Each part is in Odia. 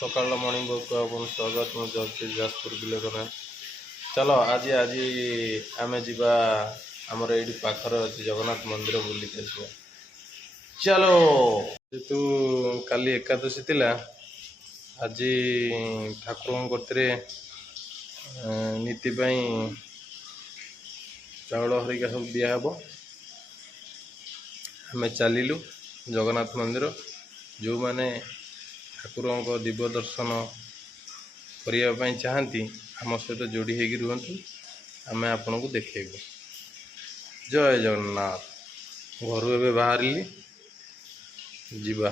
ସକାଳ ମର୍ଣ୍ଣିଂ ୱାକ୍ ଆପଣ ସ୍ୱାଗତ। ମୁଁ ଯାଉଛି ଯାଜପୁର ବିଲେକନା। ଚାଲ ଆଜି ଆମେ ଯିବା ଆମର ଏଇଠି ପାଖରେ ଅଛି ଜଗନ୍ନାଥ ମନ୍ଦିର ବୁଲିକି ଆସିବା। ଚାଲ। ଯେହେତୁ କାଲି ଏକାଦଶୀ ଥିଲା, ଆଜି ଠାକୁରଙ୍କ କତିରେ ନୀତି ପାଇଁ ଚାଉଳ ହରିକା ସବୁ ଦିଆହେବ। ଆମେ ଚାଲିଲୁ ଜଗନ୍ନାଥ ମନ୍ଦିର। ଯେଉଁମାନେ ଠାକୁରଙ୍କ ଦିବ୍ୟ ଦର୍ଶନ କରିବା ପାଇଁ ଚାହାନ୍ତି ଆମ ସହିତ ଯୋଡ଼ି ହେଇକି ରୁହନ୍ତୁ, ଆମେ ଆପଣଙ୍କୁ ଦେଖେଇବୁ। ଜୟ ଜଗନ୍ନାଥ। ଘରୁ ଏବେ ବାହାରିଲି, ଯିବା।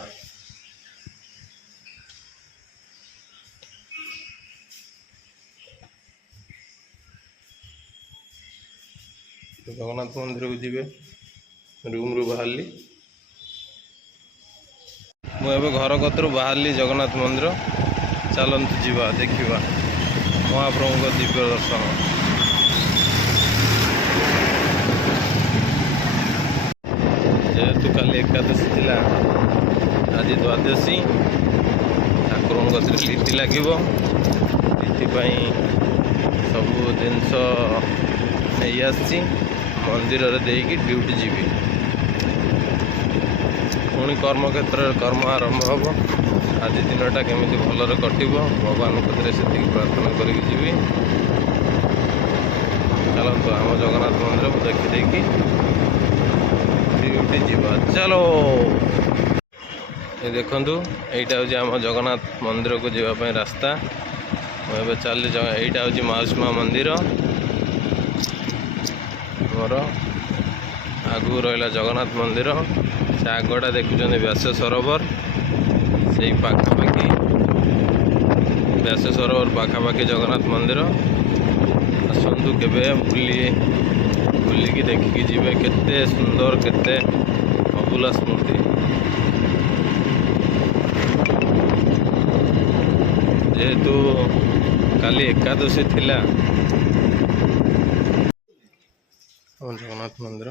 ଜଗନ୍ନାଥ ମନ୍ଦିରକୁ ଯିବେ, ରୁମ୍ରୁ ବାହାରିଲି। ମୁଁ ଏବେ ଘର କତରୁ ବାହାରିଲି ଜଗନ୍ନାଥ ମନ୍ଦିର। ଚାଲନ୍ତୁ ଯିବା, ଦେଖିବା ମହାପ୍ରଭୁଙ୍କ ଦିବ୍ୟ ଦର୍ଶନ। ଯେହେତୁ କାଲି ଏକାଦଶୀ ଥିଲା, ଆଜି ଦ୍ୱାଦଶୀ। ଠାକୁରଙ୍କ କତିରେ ନୀତି ଲାଗିବ। ନୀତି ପାଇଁ ସବୁ ଜିନିଷ ନେଇ ଆସିଛି। ମନ୍ଦିରରେ ଦେଇକି ଡ୍ୟୁଟି ଯିବି। ପୁଣି କର୍ମକ୍ଷେତ୍ରରେ କର୍ମ ଆରମ୍ଭ ହେବ। ଆଜି ଦିନଟା କେମିତି ଭଲରେ କଟିବ, ଭଗବାନଙ୍କ କତିରେ ସେତିକି ପ୍ରାର୍ଥନା କରିକି ଯିବି। ଚାଲନ୍ତୁ ଆମ ଜଗନ୍ନାଥ ମନ୍ଦିରକୁ ଦେଖିଦେଇକି ଡ୍ୟୁଟି ଯିବା। ଚାଲ। ଏ ଦେଖନ୍ତୁ, ଏଇଟା ହେଉଛି ଆମ ଜଗନ୍ନାଥ ମନ୍ଦିରକୁ ଯିବା ପାଇଁ ରାସ୍ତା। ମୁଁ ଏବେ ଚାଲିଲି। ଏଇଟା ହେଉଛି ମାଉସୀ ମା ମନ୍ଦିର। ଆମର ଆଗକୁ ରହିଲା ଜଗନ୍ନାଥ ମନ୍ଦିର। ସେ ଆଗଟା ଦେଖୁଛନ୍ତି ବ୍ୟାସ ସରୋବର। ସେଇ ପାଖାପାଖି ବ୍ୟାସ ସରୋବର ପାଖାପାଖି ଜଗନ୍ନାଥ ମନ୍ଦିର। ଆସନ୍ତୁ କେବେ ବୁଲିକି ଦେଖିକି ଯିବେ। କେତେ ସୁନ୍ଦର, କେତେ ଅଭୁଲା ସ୍ମୃତି। ଯେହେତୁ କାଲି ଏକାଦଶୀ ଥିଲା, ଜଗନ୍ନାଥ ମନ୍ଦିର।